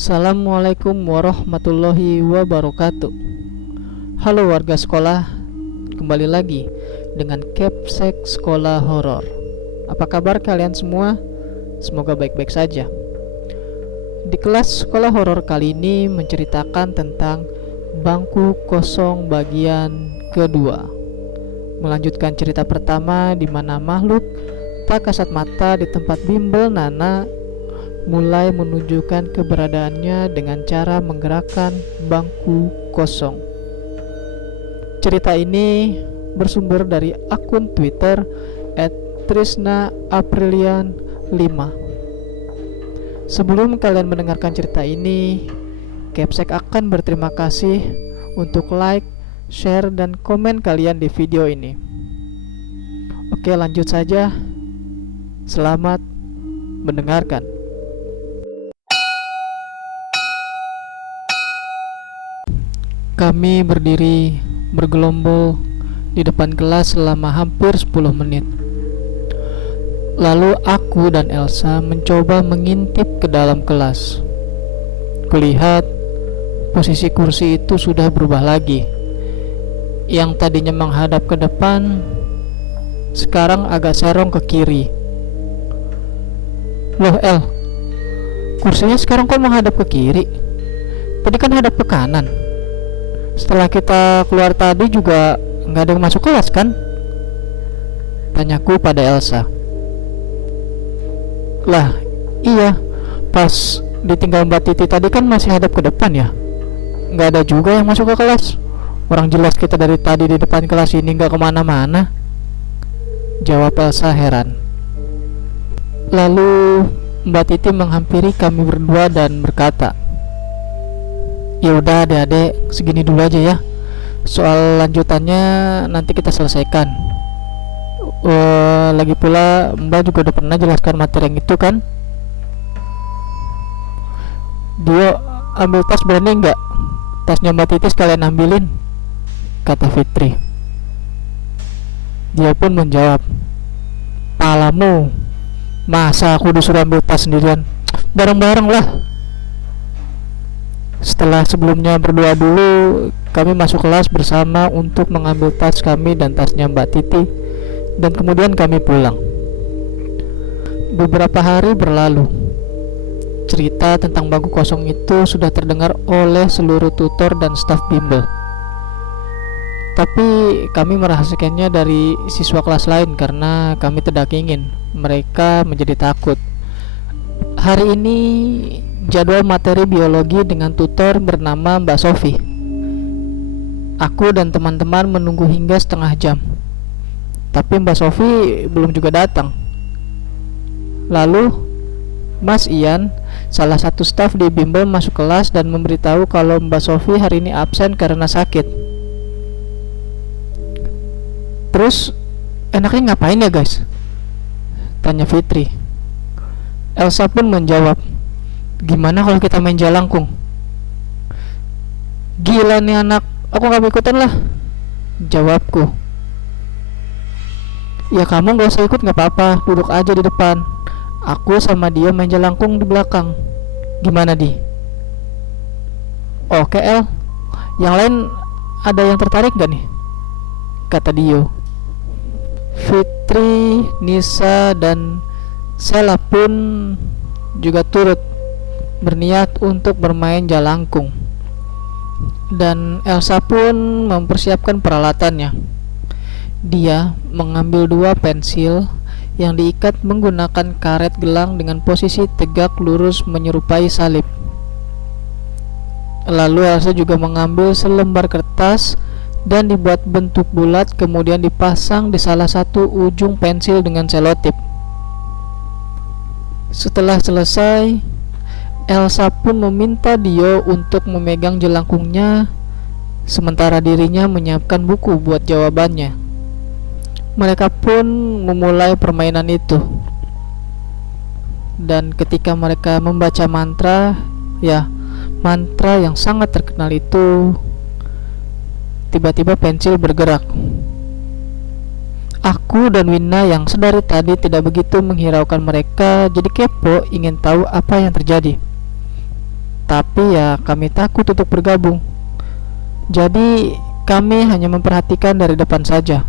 Assalamualaikum warahmatullahi wabarakatuh. Halo warga sekolah, kembali lagi dengan Capsek Sekolah Horor. Apa kabar kalian semua? Semoga baik-baik saja. Di kelas sekolah horor kali ini menceritakan tentang bangku kosong bagian kedua. Melanjutkan cerita pertama di mana makhluk tak kasat mata di tempat bimbel Nana mulai menunjukkan keberadaannya dengan cara menggerakkan bangku kosong. Cerita ini bersumber dari akun Twitter @trisnaAprilian5. Sebelum kalian mendengarkan cerita ini, Capsek akan berterima kasih untuk like, share, dan komen kalian di video ini. Oke, lanjut saja. Selamat mendengarkan. Kami berdiri bergelombol di depan kelas selama hampir 10 menit. Lalu aku dan Elsa mencoba mengintip ke dalam kelas. Kulihat posisi kursi itu sudah berubah lagi. Yang tadinya menghadap ke depan, sekarang agak serong ke kiri. Loh El, kursinya sekarang kok menghadap ke kiri? Tadi kan hadap ke kanan. Setelah kita keluar tadi juga nggak ada yang masuk kelas kan? Tanyaku pada Elsa. Lah, iya, pas ditinggal Mbak Titi tadi kan masih hadap ke depan ya. Nggak ada juga yang masuk ke kelas. Orang jelas kita dari tadi di depan kelas ini nggak kemana-mana. Jawab Elsa heran. Lalu Mbak Titi menghampiri kami berdua dan berkata, ya udah adik-adik, segini dulu aja ya. Soal lanjutannya nanti kita selesaikan. Lagi pula Mbak juga udah pernah jelaskan materi yang itu kan. Dia ambil tas, berani nggak? Tasnya Mbak Titi sekalian ambilin, kata Fitri. Dia pun menjawab, palamu, masa aku disuruh ambil tas sendirian? Bareng-bareng lah. Setelah sebelumnya berdoa dulu, kami masuk kelas bersama untuk mengambil tas kami dan tasnya Mbak Titi, dan kemudian kami pulang. Beberapa hari berlalu. Cerita tentang bangku kosong itu sudah terdengar oleh seluruh tutor dan staf bimbel. Tapi kami merahasiakannya dari siswa kelas lain karena kami tidak ingin mereka menjadi takut. Hari ini jadwal materi biologi dengan tutor bernama Mbak Sofi. Aku dan teman-teman menunggu hingga setengah jam, tapi Mbak Sofi belum juga datang. Lalu Mas Ian, salah satu staf di bimbel, masuk kelas dan memberitahu kalau Mbak Sofi hari ini absen karena sakit. Terus enaknya ngapain ya guys? Tanya Fitri. Elsa pun menjawab, gimana kalau kita main jalangkung? Gila nih anak, aku gak mau ikutan lah, jawabku. Ya kamu gak usah ikut gak apa-apa, duduk aja di depan. Aku sama dia main jalangkung di belakang. Gimana Di? Oke El, yang lain ada yang tertarik gak nih? Kata Dio. Fitri, Nisa, dan Sela pun juga turut berniat untuk bermain jalangkung, dan Elsa pun mempersiapkan peralatannya. Dia mengambil 2 pensil yang diikat menggunakan karet gelang dengan posisi tegak lurus menyerupai salib. Lalu Elsa juga mengambil selembar kertas dan dibuat bentuk bulat, kemudian dipasang di salah satu ujung pensil dengan selotip. Setelah selesai, Elsa pun meminta Dio untuk memegang jelangkungnya, sementara dirinya menyiapkan buku buat jawabannya. Mereka pun memulai permainan itu. Dan ketika mereka membaca mantra, mantra yang sangat terkenal itu, tiba-tiba pensil bergerak. Aku dan Wina yang sedari tadi tidak begitu menghiraukan mereka jadi kepo ingin tahu apa yang terjadi. tapi ya kami takut untuk bergabung. Jadi kami hanya memperhatikan dari depan saja.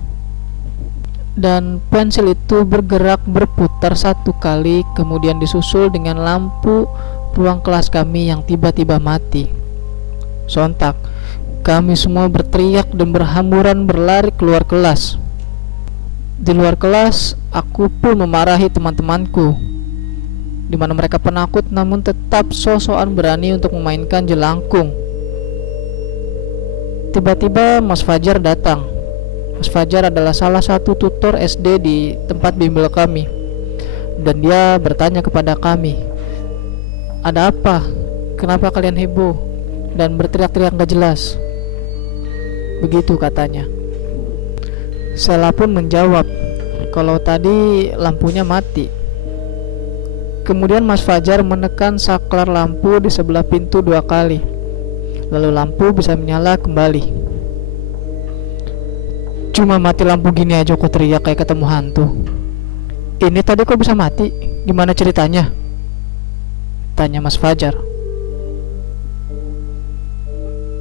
Dan pensil itu bergerak berputar satu kali, kemudian disusul dengan lampu ruang kelas kami yang tiba-tiba mati. Sontak kami semua berteriak dan berhamburan berlari keluar kelas. Di luar kelas, aku pun memarahi teman-temanku, di mana mereka penakut namun tetap sok-sokan berani untuk memainkan jelangkung. Tiba-tiba Mas Fajar datang. Mas Fajar adalah salah satu tutor SD di tempat bimbel kami, dan dia bertanya kepada kami, "Ada apa? Kenapa kalian heboh dan berteriak-teriak gak jelas?" Begitu katanya. Saya pun menjawab kalau tadi lampunya mati. Kemudian Mas Fajar menekan saklar lampu di sebelah pintu 2 kali, lalu lampu bisa menyala kembali. "Cuma mati lampu gini aja kok teriak kayak ketemu hantu. Ini tadi kok bisa mati? Gimana ceritanya?" tanya Mas Fajar.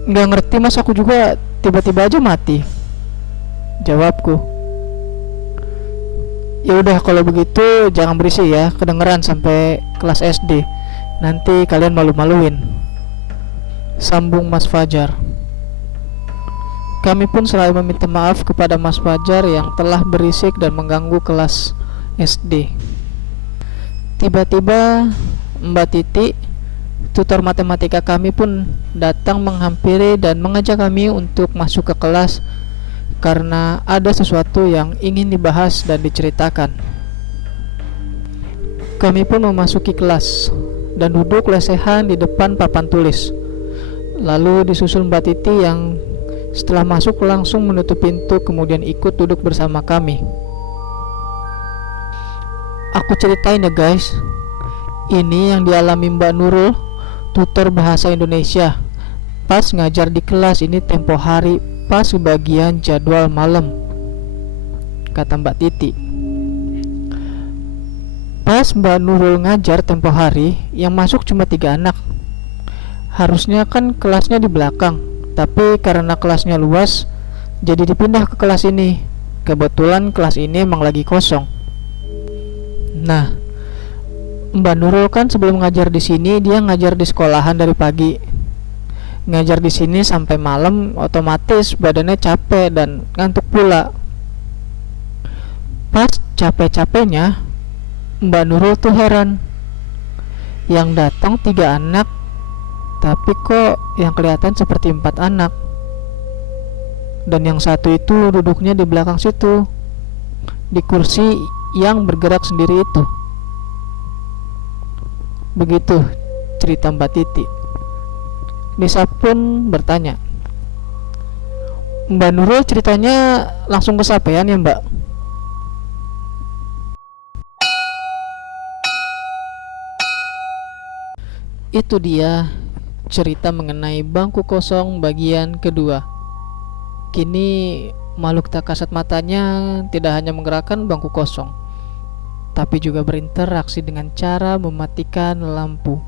"Nggak ngerti mas, aku juga tiba-tiba aja mati," jawabku. "Ya udah kalau begitu jangan berisik ya, kedengeran sampai kelas SD. Nanti kalian malu-maluin," sambung Mas Fajar. Kami pun selalu meminta maaf kepada Mas Fajar yang telah berisik dan mengganggu kelas SD. Tiba-tiba Mbak Titi, tutor matematika kami, pun datang menghampiri dan mengajak kami untuk masuk ke kelas karena ada sesuatu yang ingin dibahas dan diceritakan. Kami pun memasuki kelas dan duduk lesehan di depan papan tulis. Lalu disusul Mbak Titi yang setelah masuk langsung menutup pintu, kemudian ikut duduk bersama kami. Aku ceritain ya guys, ini yang dialami Mbak Nurul, tutor bahasa Indonesia, pas ngajar di kelas ini tempo hari pas bagian jadwal malam, kata Mbak Titi. Pas Mbak Nurul ngajar tempo hari, yang masuk cuma 3 anak. Harusnya kan kelasnya di belakang, tapi karena kelasnya luas, jadi dipindah ke kelas ini. Kebetulan kelas ini emang lagi kosong. Nah, Mbak Nurul kan sebelum ngajar di sini dia ngajar di sekolahan dari pagi. Ngajar di sini sampai malam, otomatis badannya capek dan ngantuk pula. Pas capek-capeknya, Mbak Nurul tuh heran. Yang datang 3 anak, tapi kok yang kelihatan seperti 4 anak. Dan yang satu itu duduknya di belakang situ, di kursi yang bergerak sendiri itu. Begitu cerita Mbak Titi. Nisa pun bertanya, "Mbak Nurul ceritanya langsung kesampaian ya Mbak?" Itu dia cerita mengenai bangku kosong bagian kedua. Kini makhluk tak kasat matanya tidak hanya menggerakkan bangku kosong, tapi juga berinteraksi dengan cara mematikan lampu.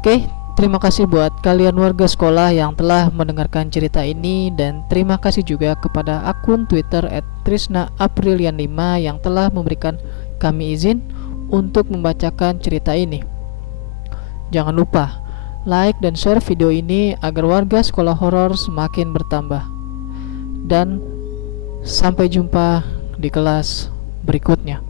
Oke, terima kasih buat kalian warga sekolah yang telah mendengarkan cerita ini, dan terima kasih juga kepada akun Twitter @trisnaaprilian5 yang telah memberikan kami izin untuk membacakan cerita ini. Jangan lupa like dan share video ini agar warga sekolah horor semakin bertambah. Dan sampai jumpa di kelas berikutnya.